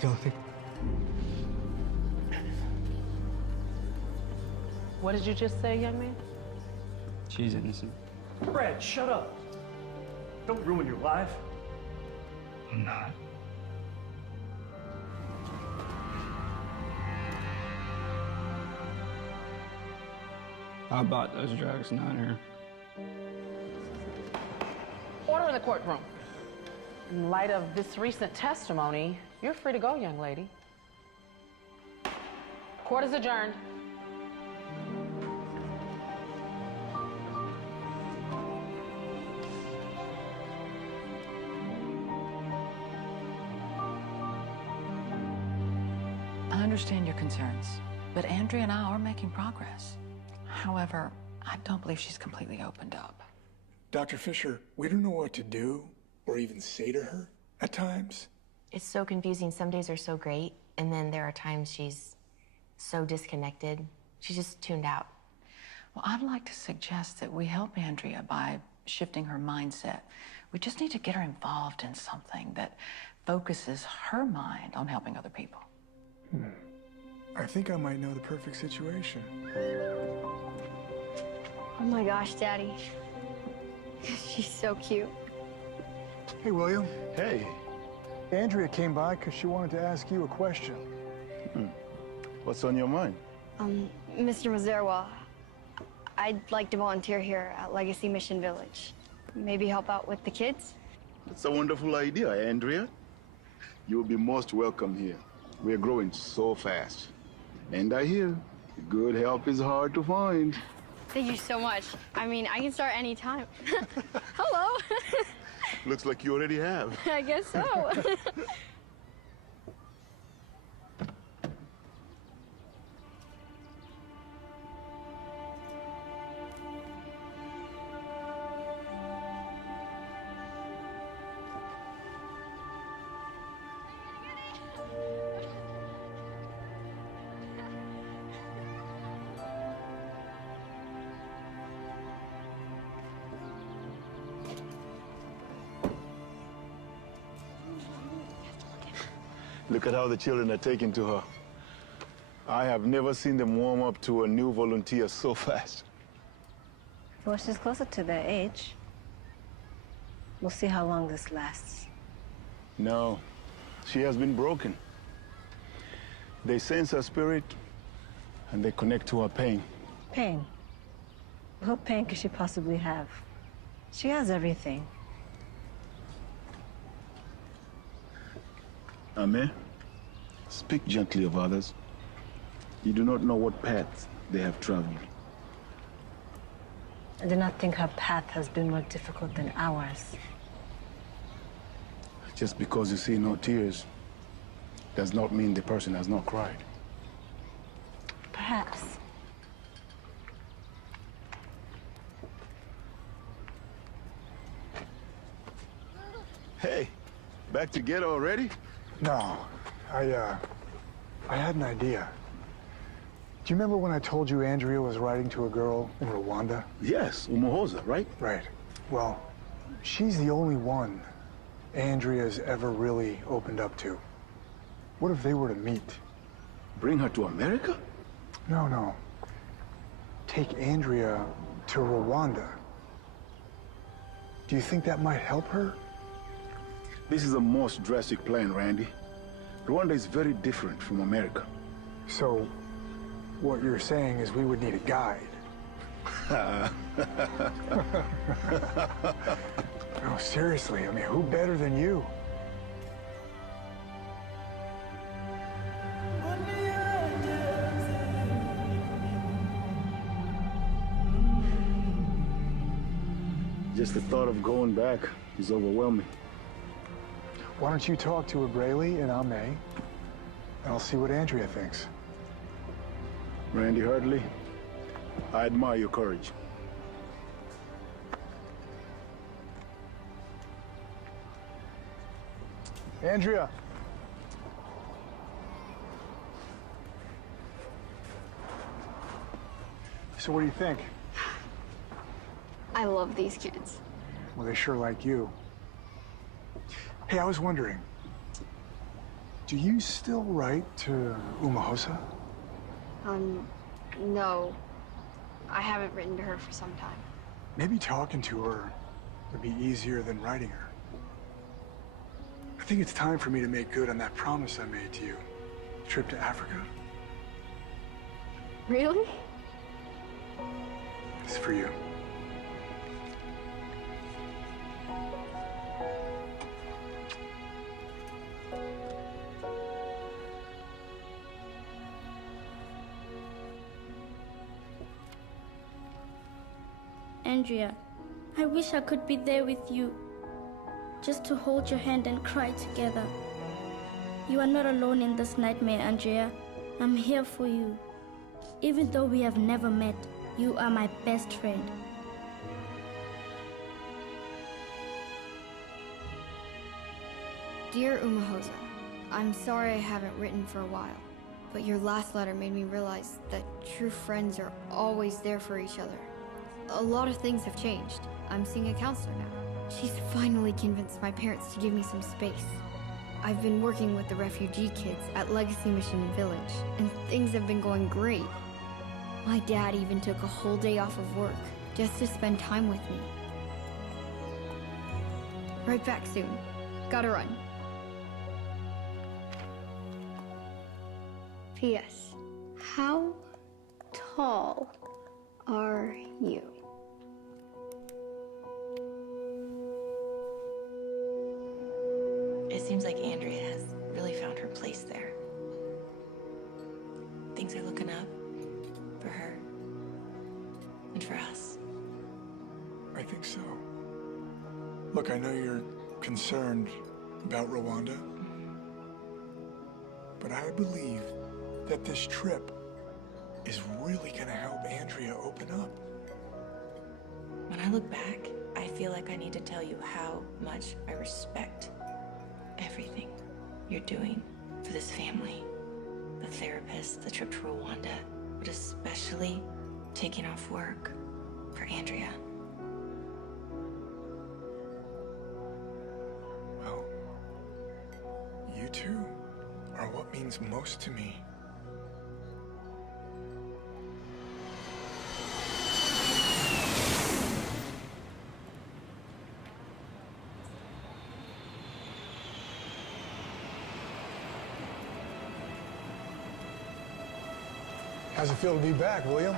Guilty. What did you just say, young man? She's innocent. Brad, shut up. Don't ruin your life. I'm not. I bought those drugs, not her. Order in the courtroom. In light of this recent testimony, you're free to go, young lady. Court is adjourned. I understand your concerns, but Andrea and I are making progress. However, I don't believe she's completely opened up. Dr. Fisher, we don't know what to do or even say to her at times. It's so confusing. Some days are so great, and then there are times she's so disconnected. She's just tuned out. Well, I'd like to suggest that we help Andrea by shifting her mindset. We just need to get her involved in something that focuses her mind on helping other people. I think I might know the perfect situation. Oh my gosh, Daddy. She's so cute. Hey, William. Hey. Andrea came by because she wanted to ask you a question. What's on your mind? Mr. Mazerwa, I'd like to volunteer here at Legacy Mission Village. Maybe help out with the kids? It's a wonderful idea, Andrea. You'll be most welcome here. We're growing so fast. And I hear good help is hard to find. Thank you so much. I mean, I can start any time. Hello. Looks like you already have. I guess so. Look at how the children are taking to her. I have never seen them warm up to a new volunteer so fast. Well, she's closer to their age. We'll see how long this lasts. No, she has been broken. They sense her spirit, and they connect to her pain. Pain? What pain could she possibly have? She has everything. Amir, speak gently of others. You do not know what paths they have traveled. I do not think her path has been more difficult than ours. Just because you see no tears does not mean the person has not cried. Perhaps. Hey, back together already? No, I had an idea. Do you remember when I told you Andrea was writing to a girl in Rwanda? Yes, Umohoza, right? Right. Well, she's the only one Andrea's ever really opened up to. What if they were to meet? Bring her to America? No. Take Andrea to Rwanda. Do you think that might help her? This is a most drastic plan, Randy. Rwanda is very different from America. So, what you're saying is we would need a guide. No, seriously, I mean, who better than you? Just the thought of going back is overwhelming. Why don't you talk to Abrele and Ame, and I'll see what Andrea thinks. Randy Hartley, I admire your courage. Andrea. So what do you think? I love these kids. Well, they sure like you. Hey, I was wondering, do you still write to Umohosa? No. I haven't written to her for some time. Maybe talking to her would be easier than writing her. I think it's time for me to make good on that promise I made to you. Trip to Africa. Really? It's for you. Andrea, I wish I could be there with you, just to hold your hand and cry together. You are not alone in this nightmare, Andrea. I'm here for you. Even though we have never met, you are my best friend. Dear Umohosa, I'm sorry I haven't written for a while, but your last letter made me realize that true friends are always there for each other. A lot of things have changed. I'm seeing a counselor now. She's finally convinced my parents to give me some space. I've been working with the refugee kids at Legacy Mission Village, and things have been going great. My dad even took a whole day off of work just to spend time with me. Right back soon. Gotta run. P.S. How tall are you? It seems like Andrea has really found her place there. Things are looking up for her and for us. I think so. Look, I know you're concerned about Rwanda, but I believe that this trip is really gonna help Andrea open up. When I look back, I feel like I need to tell you how much I respect everything you're doing for this family. The therapist, the trip to Rwanda, but especially taking off work for Andrea. Well, you two are what means most to me. How's it feel to be back, William?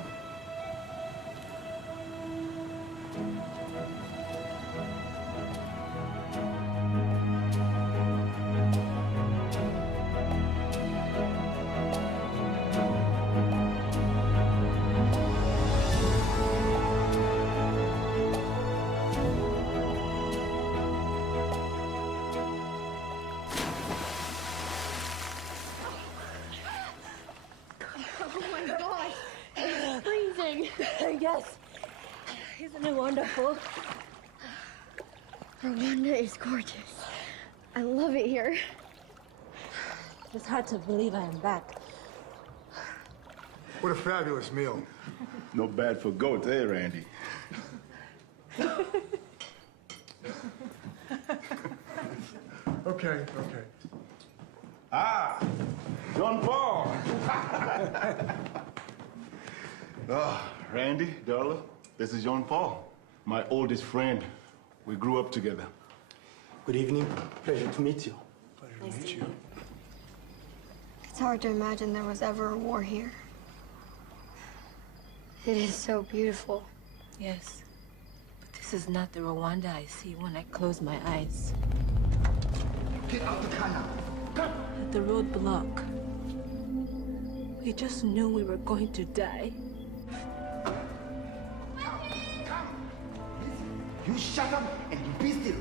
Yes. Isn't it wonderful? Rwanda is gorgeous. I love it here. It's hard to believe I am back. What a fabulous meal. Not bad for goats, eh, Randy? Okay. Ah, John Paul. Oh, Randy, Darla, this is John Paul, my oldest friend. We grew up together. Good evening. Pleasure to meet you. Pleasure to meet you. It's hard to imagine there was ever a war here. It is so beautiful. Yes, but this is not the Rwanda I see when I close my eyes. Get out the car now. Come. At the roadblock, we just knew we were going to die. You shut up and you be still.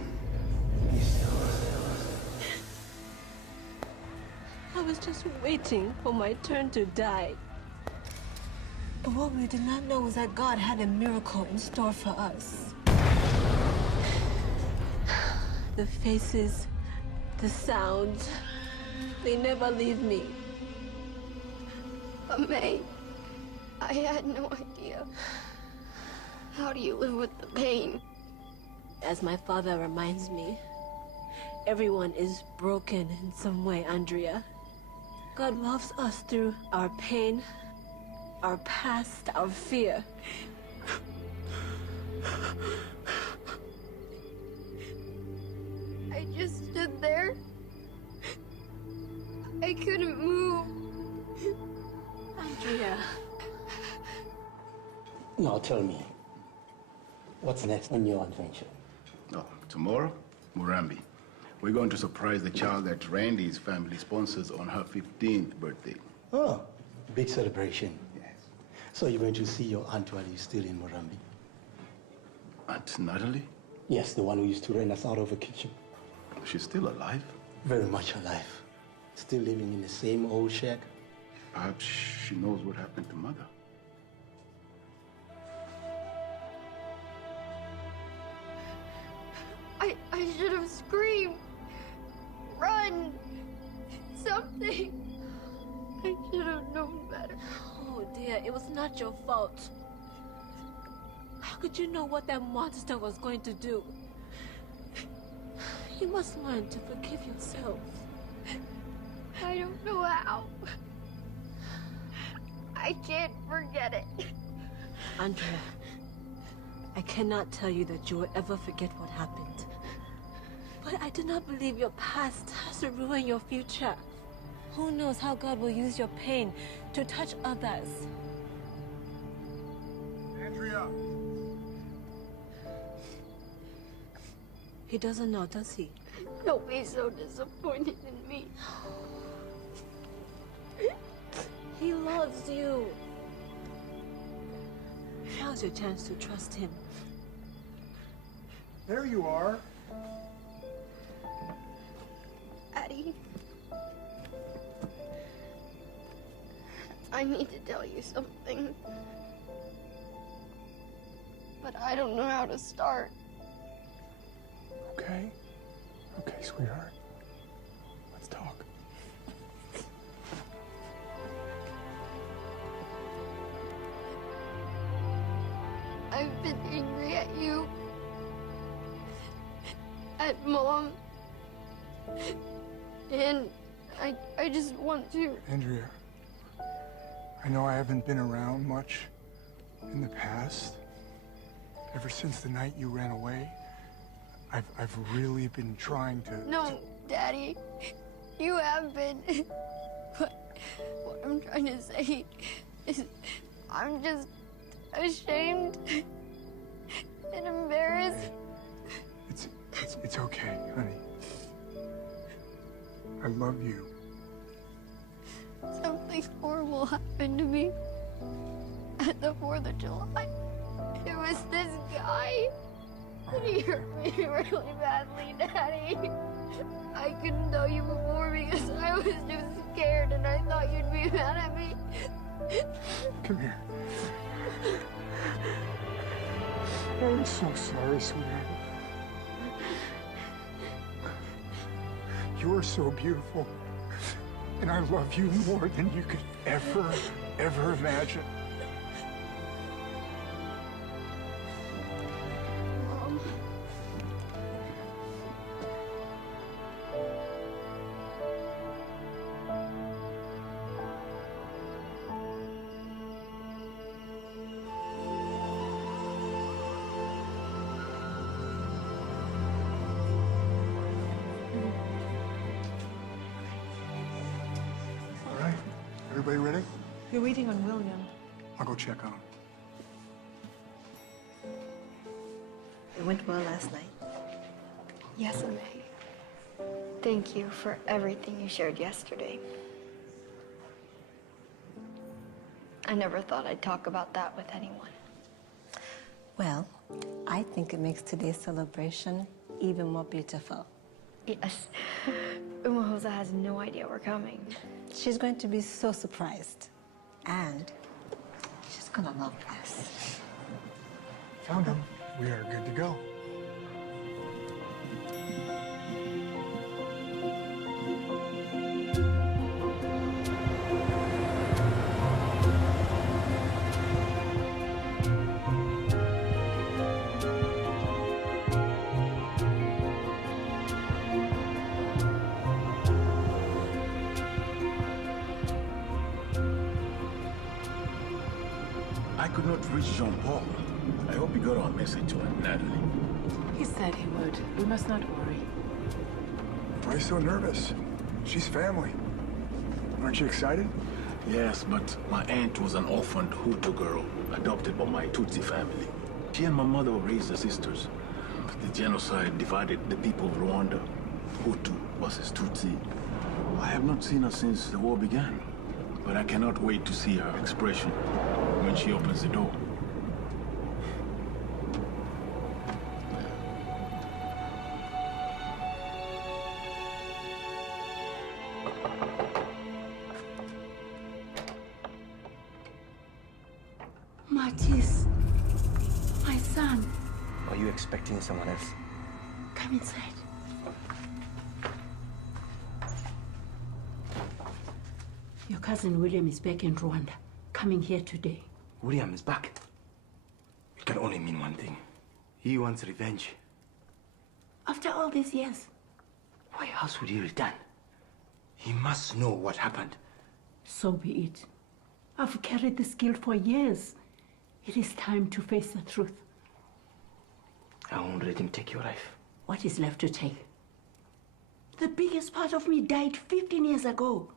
I was just waiting for my turn to die. But what we did not know was that God had a miracle in store for us. The faces, the sounds, they never leave me. But May, I had no idea. How do you live with the pain? As my father reminds me, everyone is broken in some way, Andrea. God loves us through our pain, our past, our fear. I just stood there. I couldn't move. Andrea. Now tell me, what's next on your adventure? Oh, tomorrow, Murambi. We're going to surprise the child that Randy's family sponsors on her 15th birthday. Oh, big celebration. Yes. So you're going to see your Aunt while you're still in Murambi? Aunt Natalie? Yes, the one who used to rent us out of the kitchen. She's still alive? Very much alive. Still living in the same old shack. Perhaps she knows what happened to Mother. I should have screamed. Run! Something. I should have known better. Oh dear, it was not your fault. How could you know what that monster was going to do? You must learn to forgive yourself. I don't know how. I can't forget it. Andrea, I cannot tell you that you will ever forget what happened. But I do not believe your past has to ruin your future. Who knows how God will use your pain to touch others? Andrea! He doesn't know, does he? He'll be so disappointed in me. He loves you. Now's your chance to trust him. There you are. Daddy, I need to tell you something, but I don't know how to start. Okay? Okay, sweetheart. Let's talk. I've been angry at you, at Mom, and I just want to... Andrea, I know I haven't been around much in the past. Ever since the night you ran away, I've really been trying to... No, Daddy, you have been. But what I'm trying to say is I'm just ashamed and embarrassed. It's okay, honey. I love you. Something horrible happened to me at the 4th of July. It was this guy. And he hurt me really badly, Daddy. I couldn't tell you before because I was too scared and I thought you'd be mad at me. Come here. I'm so sorry, sweetheart. You're so beautiful. And I love you more than you could ever imagine. Mom. All right. Everybody ready? You're waiting on William. I'll go check on him. It went well last night. Yes, May. Thank you for everything you shared yesterday. I never thought I'd talk about that with anyone. Well, I think it makes today's celebration even more beautiful. Yes. Umahosa has no idea we're coming. She's going to be so surprised. And she's gonna love us. Found him. We are good to go. I could not reach Jean-Paul. I hope he got our message to Natalie. He said he would. We must not worry. Why are you so nervous? She's family. Aren't you excited? Yes, but my aunt was an orphaned Hutu girl, adopted by my Tutsi family. She and my mother were raised as sisters. The genocide divided the people of Rwanda, Hutu versus Tutsi. I have not seen her since the war began, but I cannot wait to see her expression when she opens the door. Martis, my son, Are you expecting someone else? come inside. Your cousin William is back in Rwanda, coming here today. William is back. It can only mean one thing. He wants revenge. After all these years, Why else would he return? He must know what happened. so be it. I've carried this guilt for years. It is time to face the truth. I won't let him take your life. What is left to take? The biggest part of me died 15 years ago.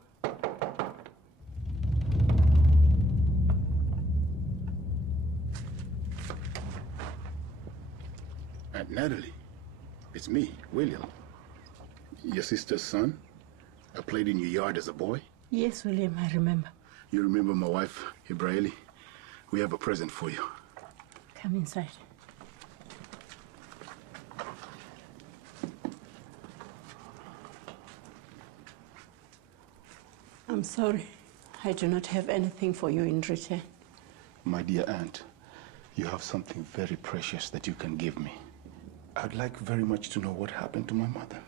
Aunt Natalie, it's me, William. Your sister's son? I played in your yard as a boy. Yes, William, I remember. You remember my wife, Ibraeli? We have a present for you. Come inside. I'm sorry. I do not have anything for you in return. My dear aunt, you have something very precious that you can give me. I'd like very much to know what happened to my mother.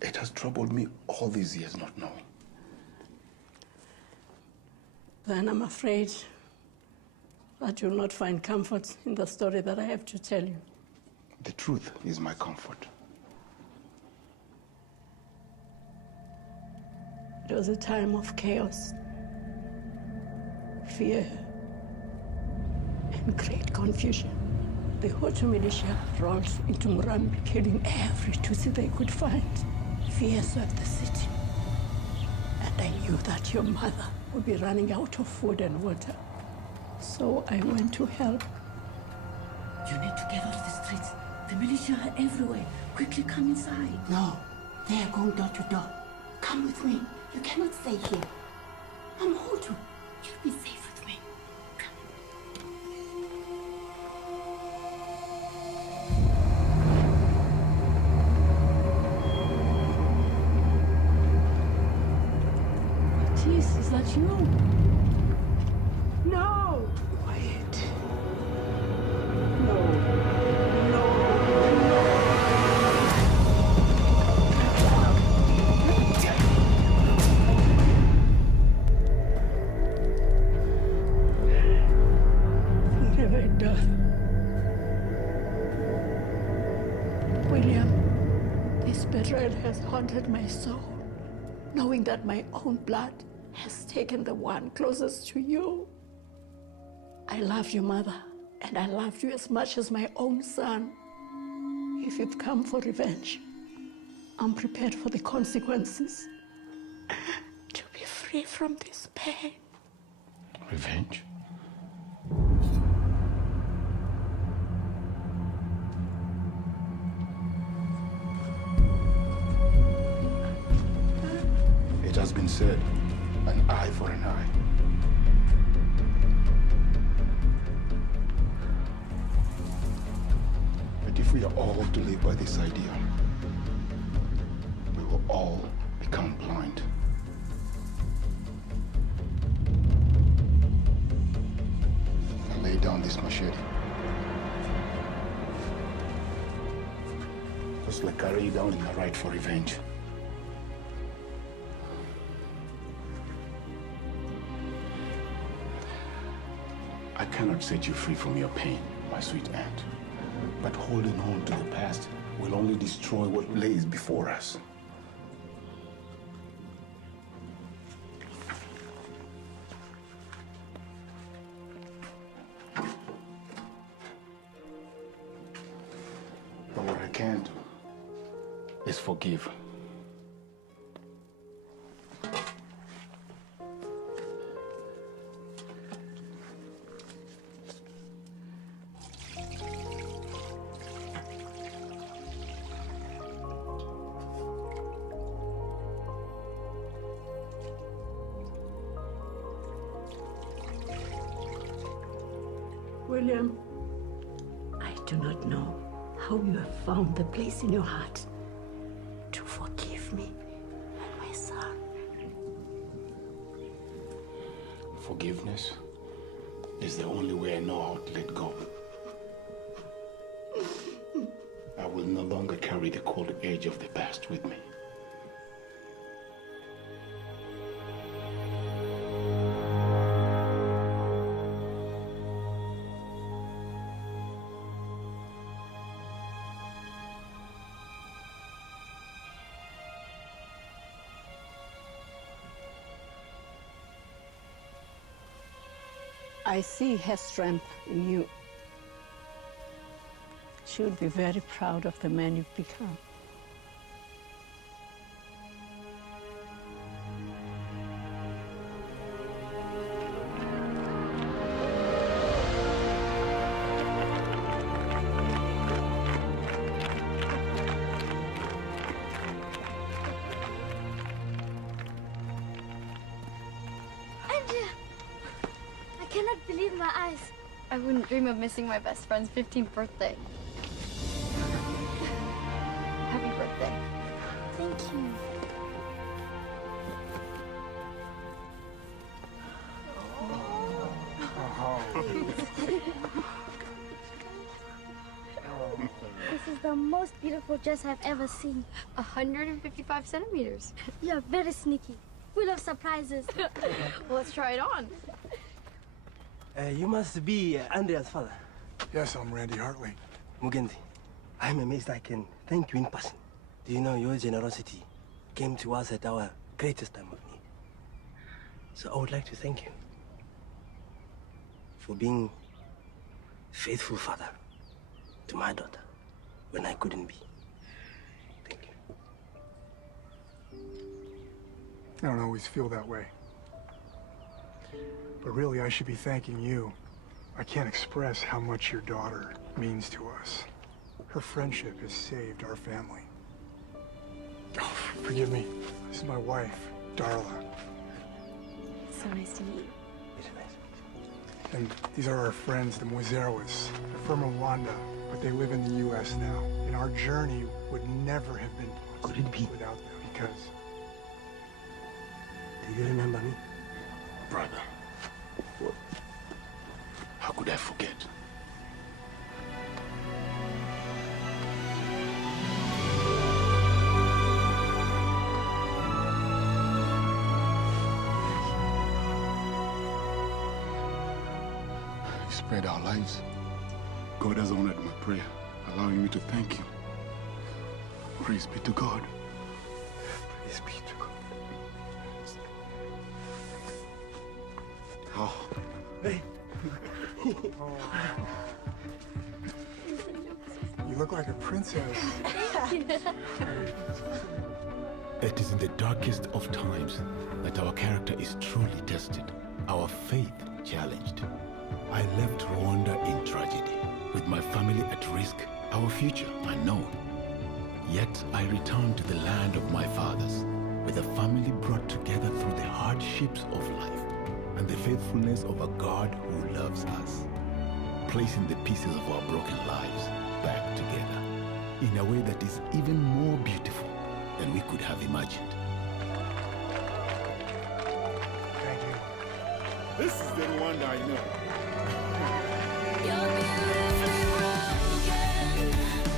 It has troubled me all these years not knowing. Then I'm afraid that you'll not find comfort in the story that I have to tell you. The truth is my comfort. It was a time of chaos, fear, and great confusion. The Hutu militia rolled into Murambi, killing every Tutsi they could find. Fear swept the city. And I knew that your mother would be running out of food and water. So I went to help. You need to get out of the streets. The militia are everywhere. Quickly come inside. No, they are going door to door. Come with me. You cannot stay here. I'm Hutu. You'll be safe with me. Jeez, is that you? No! Quiet. What have I done? William, this betrayal has haunted my soul, knowing that my own blood has taken the one closest to you. I love you, Mother, and I love you as much as my own son. If you've come for revenge, I'm prepared for the consequences. To be free from this pain. Revenge? It has been said, an eye for an eye. But if we are all to live by this idea, we will all become blind. I lay down this machete. Just like I lay down in my right for revenge. I cannot set you free from your pain, my sweet aunt. But holding on to the past will only destroy what lays before us. But what I can do is forgive. William, I do not know how you have found the place in your heart to forgive me and my son. Forgiveness is the only way I know how to let go. I will no longer carry the cold edge of the past with me. I see her strength in you. She would be very proud of the man you've become. my eyes. I wouldn't dream of missing my best friend's 15th birthday. Happy birthday. Thank you. This is the most beautiful dress I've ever seen. 155 centimeters. You're very sneaky. We love surprises. Well, let's try it on. You must be Andrea's father. Yes, I'm Randy Hartley. Mugendi, I'm amazed I can thank you in person. Do you know your generosity came to us at our greatest time of need? So I would like to thank you for being faithful father to my daughter when I couldn't be. Thank you. I don't always feel that way. But really, I should be thanking you. I can't express how much your daughter means to us. Her friendship has saved our family. Oh, forgive me. This is my wife, Darla. So nice to meet you. And these are our friends, the Moiseros. They're from Rwanda, but they live in the U.S. now. And our journey would never have been possible without them, because... Do you remember me? Brother, what? How could I forget? You spared our lives. God has honored my prayer, allowing me to thank you. Praise be to God. Praise be to God. Oh. Hey. You look like a princess. It is in the darkest of times that our character is truly tested, our faith challenged. I left Rwanda in tragedy, with my family at risk, our future unknown. Yet I returned to the land of my fathers, with a family brought together through the hardships of life and the faithfulness of a God who loves us, placing the pieces of our broken lives back together in a way that is even more beautiful than we could have imagined. Thank you. This is the Rwanda I know. You're beautifully broken.